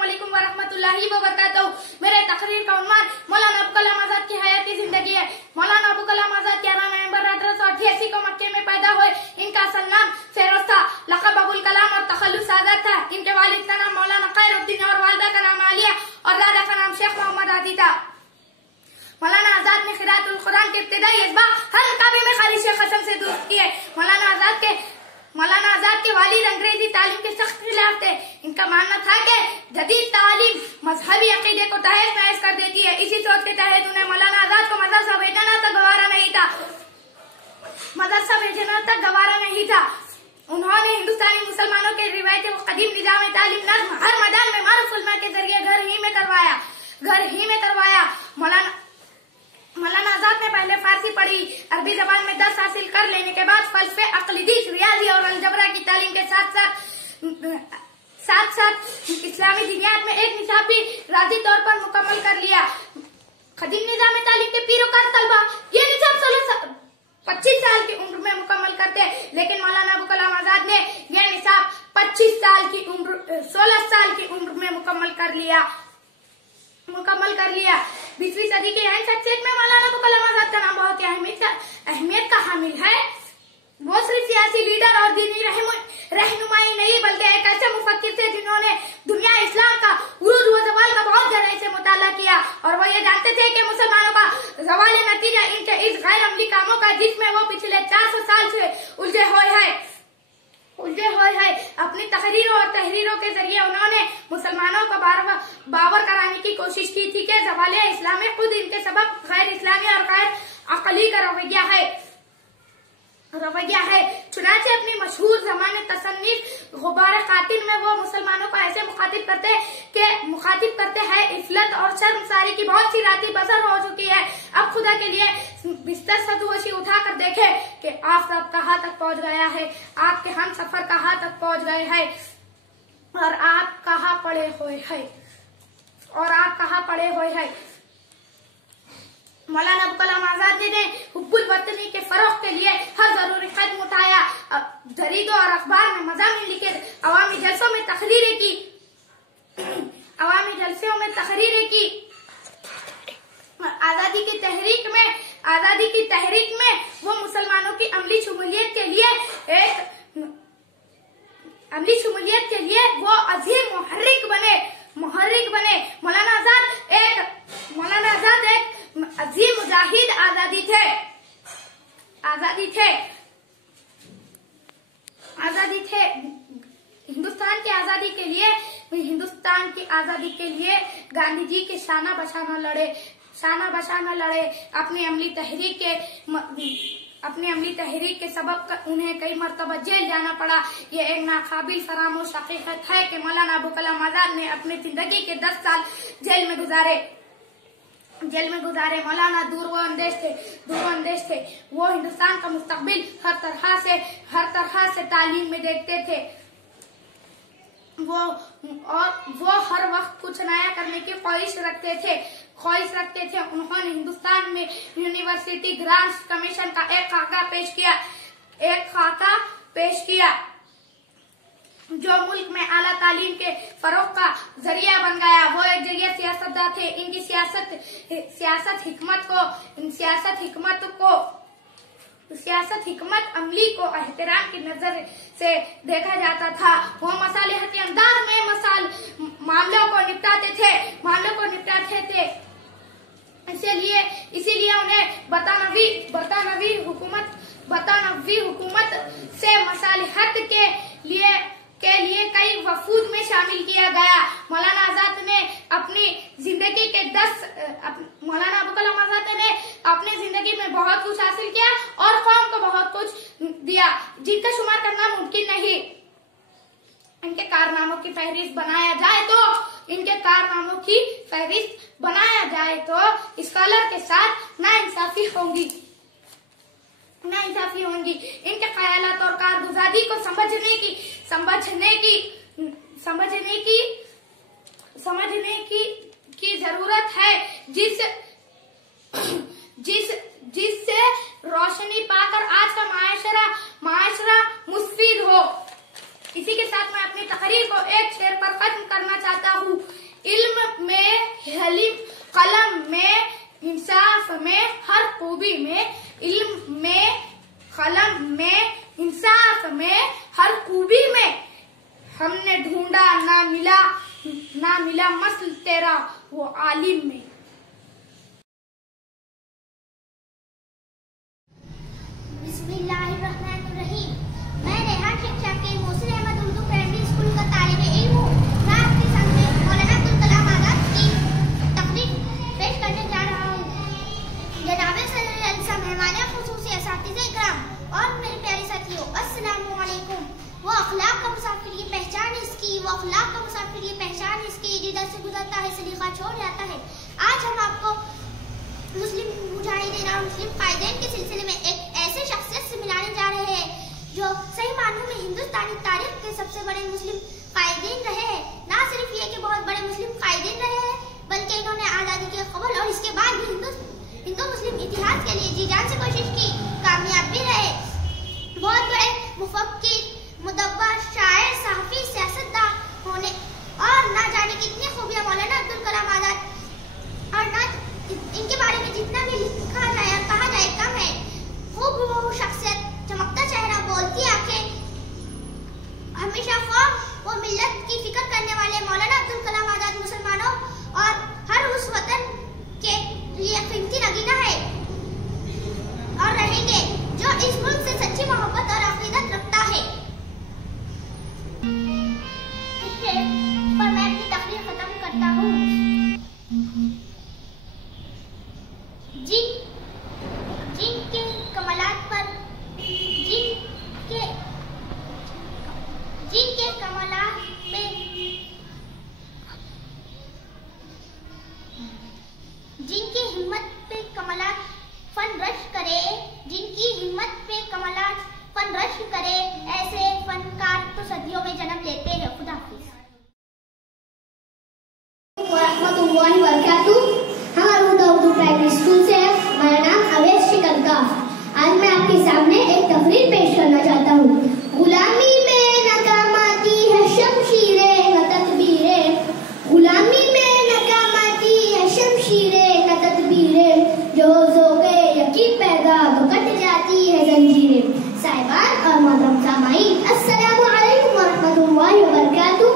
अस्सलामुअलैकुम वरहमतुल्लाहि वबरकातुहू। मेरे तकरीर का उन्वान मौलाना अबुल कलाम आजाद की हयाती जिंदगी है। मौलाना अबुल कलाम आजाद 11 नवंबर 1888 को मक्के में पैदा हुए। इनका असल नाम फेरोज था, लक़ब अबुल कलाम और तखल्लुस आजाद था। इनके वालिद का नाम मौलाना खैरुद्दीन और वालिदा का नाम आलिया और दादा का नाम शेख मोहम्मद आदी था। मौलाना आजाद ने क़िराअतुल कुरान के इब्तिदाई असबाब हर मुकाबले में खालिद शेख हसन से दुरुस्त किए। मौलाना आजाद के वालिद अंग्रेजी तालीम के सख्त खिलाफ थे। इनका मानना था कि जदीद तालीम मजहबी अकीदे को तहस नहस कर देती है। इसी सोच के तहत उन्हें मौलाना आजाद को मदरसा भेजना तक गवारा नहीं था। उन्होंने हिंदुस्तानी मुसलमानों के रिवायती व कदीम निजाम तालीम नज़्म हर मैदान में मारूफ उलमा के जरिए घर ही में करवाया। मौलाना आजाद ने पहले फारसी पढ़ी, अरबी जबान में 10 हासिल कर लेने के बाद फलसफे, अक़लीदी, रियाजी और अलजबरा की तालीम के साथ साथ इस्लामी दिनियात में एक निसाब भी राजी तौर पर मुकम्मल कर लिया। कदीम निजाम तालीम के पीरोकार तलबा ये निसाब 25 साल की उम्र में मुकम्मल करते, लेकिन मौलाना अबुल कलाम आजाद ने यह निसाब 16 साल की उम्र में मुकम्मल कर लिया। 20वीं सदी की अहम शख्सियत में मौलाना अबुल कलाम आजाद का नाम बहुत ही अहमियत का हामिल है। वो सिर्फ सियासी लीडर और दीनी रहनुमाई नहीं बल्कि एक ऐसे मुफक्किर थे जिन्होंने दुनिया इस्लाम का उरूज व ज़वाल का बहुत गहराई से मुताला किया और वो ये जानते थे कि मुसलमानों का ज़वाल नतीजा इनके इस गैर अमली कामों का जिसमें वो पिछले 400 साल से उलझे हुए हैं। अपनी तहरीरों और तहरीरों के जरिए उन्होंने मुसलमानों को बावर कराने की कोशिश की थी कि ज़वाल इस्लाम खुद इनके सबब गैर इस्लामी और गैर अक़ली का रवैया है। चुनांचे अपनी मशहूर ज़माने तसन्नीफ गुबार कातिल में वो मुसलमानों को ऐसे मुखातिब करते हैं इफलत और शर्मसारी की बहुत सी रातें बसर हो चुकी है। अब खुदा के लिए बिस्तर सदुवशी उठाकर देखे कि आफ़ताब कहाँ तक पहुँच गया है, आपके हम सफर कहाँ तक पहुँच गए हैं और आप कहाँ पड़े हुए हैं। मौलाना अबुल कलाम आजाद ने हुब्बुल वतनी के फरोग के लिए हर जरूरी कदम उठाया। जरीदों और अखबार में मज़ामीन लिखे, अवामी जलसों में तकरीरें की। आजादी की तहरीक में वो मुसलमानों की अमली शमूलियत के लिए वो अजीम मुहर्रिक बने। मौलाना आजाद एक अजीम मुजाहिद आजादी थे। हिंदुस्तान की आजादी के लिए गांधी जी के शाना बशाना लड़े। अपनी अमली तहरीक के सबब उन्हें कई मरतबा जेल जाना पड़ा। ये एक नाकाबिल फरामोश हकीकत है कि मौलाना अबुल कलाम आजाद ने अपनी जिंदगी के 10 साल जेल में गुजारे। मौलाना दूरअंदेश थे। वो हिंदुस्तान का मुस्तकबिल हर तरह से तालीम में देखते थे। वो हर वक्त कुछ नया करने की ख्वाहिश रखते थे। उन्होंने हिंदुस्तान में यूनिवर्सिटी ग्रांट्स कमीशन का एक खाका पेश किया जो मुल्क में आला तालीम के फरोग का जरिया बन गया। वो एक जगह सियासतदान थे। इनकी सियासत हिकमत अमली को एहतराम की नजर से देखा जाता था। वो मसालिहती अंदाज में मामलों को निपटाते थे। इसीलिए उन्हें बरतानवी हुकूमत से मसालिहत के लिए कई वफूद में शामिल किया गया। मौलाना अबुल कलाम आजाद ने अपनी जिंदगी में बहुत कुछ हासिल किया और कौम को बहुत कुछ दिया जिनका शुमार करना मुमकिन नहीं। इनके कारनामों की फहरिस्त बनाया जाए तो स्कॉलर के साथ नाइंसाफी होंगी। इनके ख्यालात और कारगुजारी को समझने की जरूरत है जिससे रोशनी पाकर आज का माशरा मुस्फीद हो। इसी के साथ मैं अपनी तकरीर को एक शेर पर खत्म करना चाहता हूँ। कलम में, इंसाफ में, हर खूबी में, इल्म में, कलम में, इंसाफ में, हर खूबी में, हमने ढूंढा ना मिला मसल तेरा वो आलिम में। बिस्मिल्लाहिर्रहमानिर्रहीम। मैं रेहान शिक्षा के मोहसिन अहमद उर्दू प्राइमरी स्कूल का तालिब इल्म हूँ। मैं आपके सामने मौलाना अब्दुल कलाम आजाद की तकरीर पेश करने जा रहा हूँ। जनाब सल्लल्लाहु मेहमान खुसूसी असातिज़े इकराम और मेरे प्यारे साथियों, अस्सलामु अलैकुम। वो अखलाक का मुसाफिर ये पहचान इसकी, वो अखलाक का मुसाफिर ये पहचान इसकी, जिधर से गुजरता है सलीका छोड़ जाता है। आज हम आपको मुस्लिम मुजाहिदीन और मुस्लिम कायदीन के सिलसिले में एक ऐसे शख्सियत से मिलाने जा रहे हैं जो सही मानों में हिंदुस्तानी तारीख के सबसे बड़े मुस्लिम कायदीन रहे हैं। ना सिर्फ ये कि बहुत बड़े मुस्लिम कायदीन रहे हैं, बल्कि इन्होंने आज़ादी के कबल और इसके बाद भी हिंदू मुस्लिम इतिहास के लिए जी जान से कोशिश की, कामयाब भी रहे। बहुत बड़े मुफक्किर, मुदब्बर, शायर, सहाफ़ी, सियासतदान होने और ना जाने कितनी खूबियां मौलाना अब्दुल कलाम आजाद, और ना इनके बारे में जितना भी लिखा जाए और कहा जाए कम है। खूब शख्सियत, चमकता चेहरा, बोलती आंखें, हमेशा कौम व मिल्लत की फिक्र करने वाले मौलाना अब्दुल कलाम आजाद मुसलमानों और हर उस वतन के लिए कीमती नगीना है और रहेंगे जो इस मुल्क से सच्ची मोहब्बत और अकीदत रखता है। इससे पर मैं अपनी तकरीर खत्म करता हूँ। जिनके कमालात पर जिनके कमालात पे जिनकी हिम्मत पे कमालात फन रश करे, जिनकी हिम्मत पे कमालात फन रश करे, ऐसे फनकार तो सदियों में जन्म लेते हैं। खुदा हाफिज। वरहमतुल्लाहि वबरकातुहू। हम उर्दू प्राइमरी स्कूल से हैं। मेरा नाम अवैस शिकंदर। आज मैं आपके सामने एक तकरीर पेश करना चाहता हूँ। गुलामी में नाकाम आती है शमशीरें न तदबीरें, गुलामी में नाकाम आती है शमशीरें न तदबीरें, जो ज़ौक़े यकीन पैदा तो कट जाती है जंजीरें। साहिबान और मोहतरम सामाईन, अस्सलामु अलैकुम वरहमतुल्लाहि वबरकातुहू।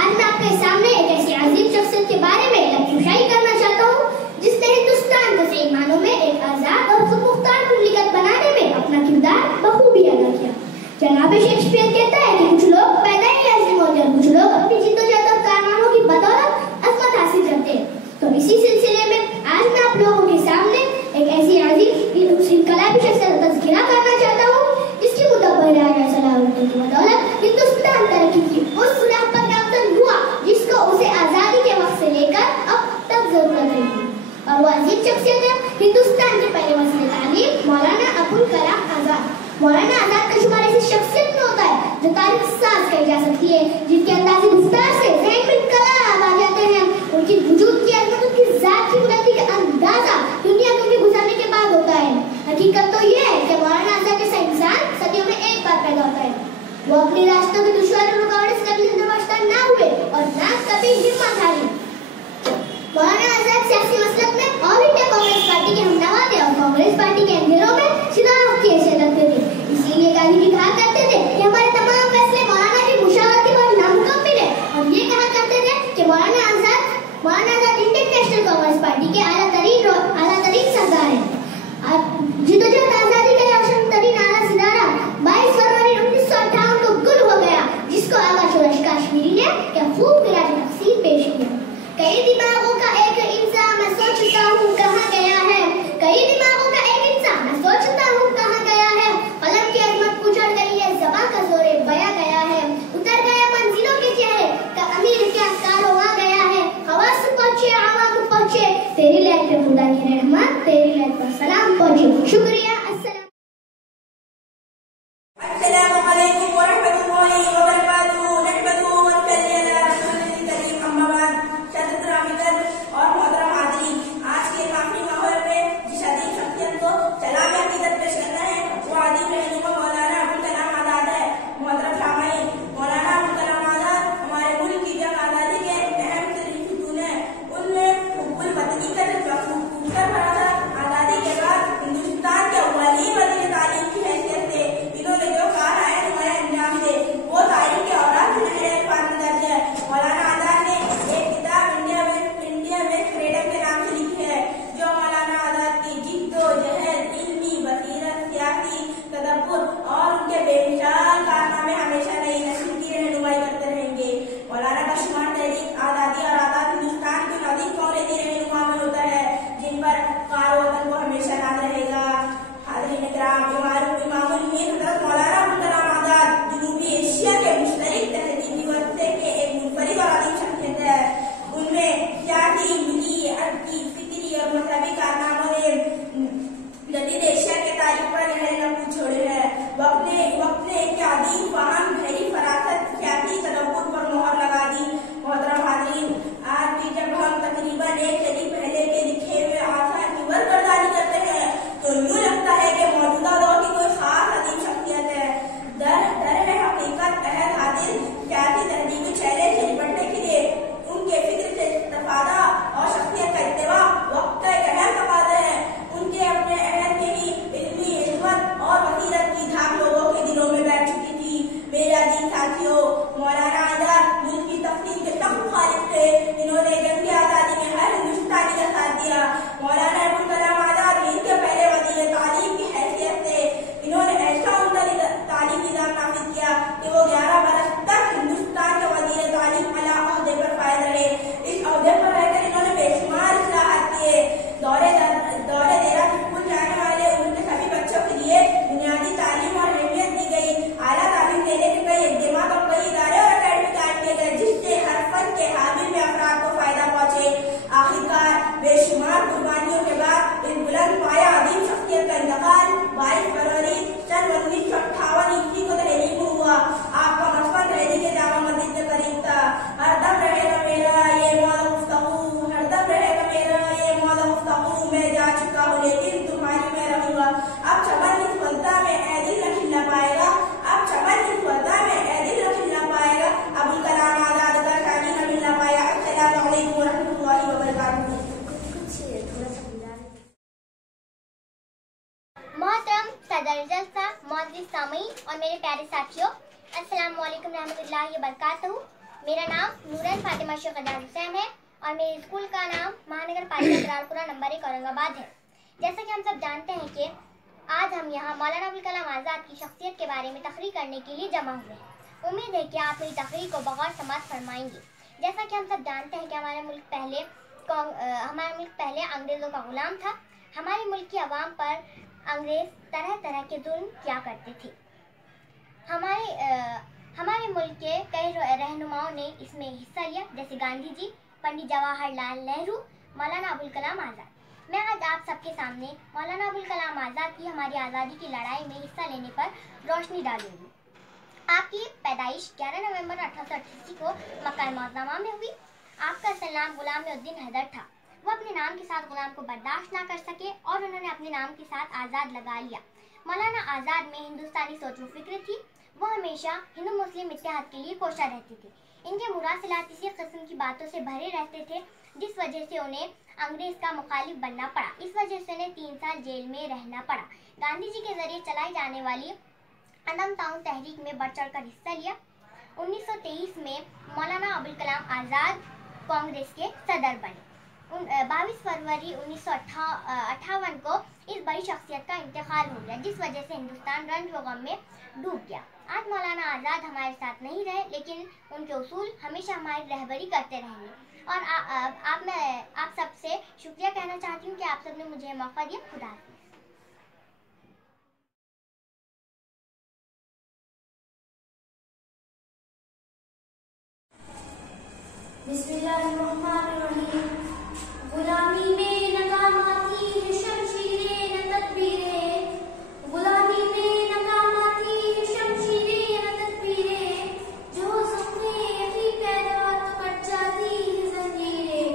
आज मैं आपके सामने एक ऐसी अजीम शख्सियत के बारे में लफ्ज़शाई करना चाहता हूँ जिसने हिंदुस्तान को सही मानों में एक आजाद और खुद मुख्तार मुमलिकत बनाने में अपना किरदार बखूबी अदा किया। जनाब शेक्सपियर कहता है कि कुछ लोग पैदा ही ऐसे होते हैं, कुछ लोग अपनी जिद्दोजहद और कारनामों की बदौलत अज़मत हासिल करते हैं। तो इसी सिलसिले में आज मैं आप लोगों के सामने एक ऐसी अजीम इनकलाबी शख्सियत का तज़किरा करना चाहता हूँ जिसकी मुदब्बर सलाहुद्दीन की बदौलत हिंदुस्तान तरक्की की उस सुराह पर नामज़द हुआ जिसको उसे आज़ादी के वक्त से लेकर अब तक जरूरत है। और वो अजीम शख्सियत है हिंदुस्तान के पहले वज़ीर तालीम मौलाना अब्दुल कलाम आजाद। मौलाना आजाद का शुमार ऐसी शख्सियत में होता है जो तारीख साज कही जा सकती है, जिनके अंदाज़े गुफ्तार से ज़हन में इंकलाब आ जाते हैं। उनकी वजूद की अज़मत, उनकी ज़ात की बुलंदी का अंदाज़ा दुनिया को उनके गुजरने के बाद होता है। हकीकत तो ये है कि मौलाना आजाद जैसा इंसान सदियों में एक बार पैदा होता है। वो अपने रास्तों की दुश्वारी और रुकावटों से कभी जिंदा ना हुए और ना कभी हिम्मत हारी। मौलाना आजाद सियासी मसलक में ऑल इंडिया कांग्रेस पार्टी के हमनवा थे और कांग्रेस पार्टी के अंधेरों में सिदारत की हैसियत रखते थे। इसीलिए गांधी जी कहा करते थे कि हमारे तमाम फैसले मौलाना की मुशावरती और नामुकम्मिल है, और ये कहा करते थे कि Maulana Azad Indian national Congress party के आला तरीन सरदार हैं। जिद्दोजहद आजादी का रोशन तरीन आला सितारा 22 फरवरी 1958 को गुल हो गया, जिसको आगा शोरश काश्मीरी ने क्या खूब गिराज तफसील पेश किया। कई दिमागों का एक इंसान, मैं सोचता हूँ कहाँ गया है, कई दिमागों का एक इंसान, इमामुल हिंद हज़रत मौलाना अबुल कलाम आजाद जनूबी एशिया के मुश्तरिक तहजीबी वर्से के एक मुनफरिद और अजीम शख्सियत है। उनमें सियासी, मिली, अदबी, फिक्री और मजहबी कारनामों ने जदीद एशिया के तारीख पर गहरे नक्श छोड़े हैं। वक्त ने एक अदीम फहम, गहरी फरासत, सियासी तदब्बुर पर मोहर लगा दी। मोहतरम हाज़रीन, आज भी जब हम तकरीबन एक सदी पहले के लिखे हुए आसार की बरकरदारी करते हैं तो यूँ लगता है कि मौजूदा दौर की कोई खास अजीम शख्सियत है। दर है हकीकत अहद हादिर सियासी तहजीबी चैलेंज से निपटने के लिए उनके फिक्र से इस्तिफादा और शख्सियत का इत्तिबा वक्त का एक अहम तकाज़ा है। उनके अपने अहद के ही इल्मी हिकमत और बसीरत की धाक लोगों के दिलों में बैठ चुकी थी। मेरे अजीज साथियों, मौलाना आजाद मुल्क की तकसीम के सख्त मुखालिफ थे। इन्होंने जंग आजादी में हर हिंदुस्तानी का साथ दिया। मौलाना अबुल कलाम आजाद हिंद के पहले वज़ीर तालीम की हैसियत से इन्होंने ऐसा उम्दा तालीम निज़ाम नाफिज किया कि वो 11 बरस तक हिंदुस्तान के वज़ीर तालीम अला अहदे पर फायद रहे। इस अहदे पर रहकर इन्होंने बेशुमार इस्लाहात किए। दौरे देरा स्कूल जाने वाले उनके सभी बच्चों के लिए बुनियादी तालीम और अहमियत दी गई। आला तालीम देने के कई इक़दामात और कई इदारे और अकेडमी कायम किए गए जिससे हर फन के हामिल में अफराद को फायदा पहुंचे। आखिरकार बेशुमार कुर्बानियों के बाद इस बुलंद पाया अजीम शख्सियत का इंतकाल 22 फरवरी सन 1958 ईस्वी को दहली में हुआ। आपका बचपन दहली के जामा मस्जिद के करीब था। हरदम रहेगा मेरा ये मौला गुफ्तगू, हरदम रहेगा मेरा ये मौला गुफ्तगू, मैं जा चुका हूँ लेकिन तुम्हारी मैं रहूंगा। अब चमन इस फलता में ए दिल न खिलना पाएगा, अब चमन इस फलता में ए दिल न खिलना पाएगा। अबुल कलाम आजाद का शादी न मिलना पाया। अस्सलामु अलैकुम वरहमतुल्लाहि वबरकातुहू। मोहतरम सदर जलसा, मोअज़्ज़िज़ सामीन और मेरे प्यारे साथियों, अस्सलामु अलैकुम रहमतुल्लाहि वबरकातुहू। मेरा नाम नूरन फातिमा शेख अदाद हुसैन है और मेरे स्कूल का नाम महानगर पालिका दरारपुरा नंबर 1 औरंगाबाद है। जैसा कि हम सब जानते हैं कि आज हम यहाँ मौलाना अबुल कलाम आज़ाद की शख्सियत के बारे में तकरीर करने के लिए जमा हुए हैं। उम्मीद है कि आप मेरी तकरीर को बगौर समाअत फरमाएंगे। जैसा कि हम सब जानते हैं कि हमारा मुल्क पहले अंग्रेज़ों का गुलाम था। हमारे मुल्क की आवाम पर अंग्रेज़ तरह तरह के जुल्म किया करते थे। हमारे मुल्क के कई रहनुमाओं ने इसमें हिस्सा लिया, जैसे गांधी जी, पंडित जवाहरलाल नेहरू, मौलाना अबुल कलाम आज़ाद। मैं आज आप सबके सामने मौलाना अबुल कलाम आज़ाद की हमारी आज़ादी की लड़ाई में हिस्सा लेने पर रोशनी डालूंगी। आपकी पैदाइश 11 नवंबर 1888 को मक्का मुअज़्ज़मा में हुई। आपका असल नाम गुलाम उद्दीन हैदर था। वो अपने नाम के साथ गुलाम को बर्दाश्त ना कर सके और उन्होंने अपने नाम के साथ आज़ाद लगा लिया। मौलाना आज़ाद में हिंदुस्तानी सोच व फिक्र थी। वो हमेशा हिंदू मुस्लिम इत्तेहाद के लिए कोशा रहते थे। इनके मुरासिलात इसी किस्म की बातों से भरे रहते थे जिस वजह से उन्हें अंग्रेज का मुखालिफ बनना पड़ा। इस वजह से उन्हें 3 साल जेल में रहना पड़ा। गांधी जी के जरिए चलाई जाने वाली अदम ताउन तहरीक में बढ़ चढ़कर हिस्सा लिया। 1923 में मौलाना अबुल कलाम आज़ाद कांग्रेस के सदर बने। 22 फरवरी 1958 को इस बड़ी शख्सियत का इंतकाल हो गया, जिस वजह से हिंदुस्तान रंज व गम में डूब गया। आज मौलाना आज़ाद हमारे साथ नहीं रहे, लेकिन उनके उसूल हमेशा हमारी रहबरी करते रहेंगे। और मैं आप सबसे शुक्रिया कहना चाहती हूँ कि आप सबने मुझे मौका दिया। खुदा हाफ़िज़। बिस्मिल्लाहिर्रहमानिर्रहीम। गुलामी में नकामाती है शमशीरें न तदबीरें, गुलामी में नकामाती है शमशीरें न तदबीरें, जो सपने यही पैदा तो कट जाती है जंजीरें।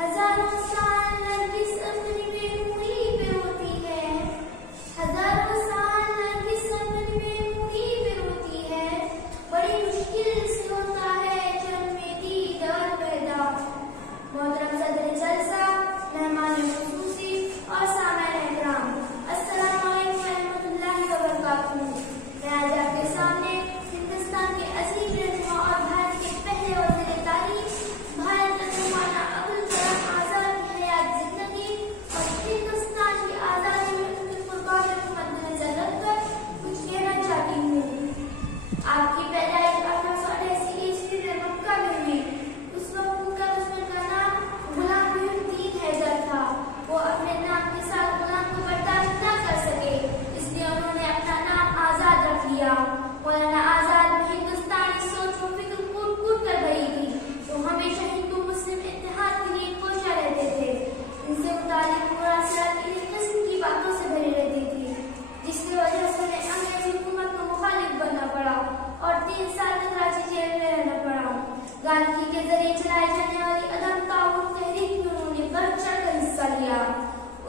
हजारों साल नरगिस अपनी बेमुरी पे रोती है, हजारों साल नरगिस अपनी बेमुरी पे रोती है। बड़ी मुश्किल से होता है जब में दीदार पैदा। मोहतरम सदर जलसा,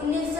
19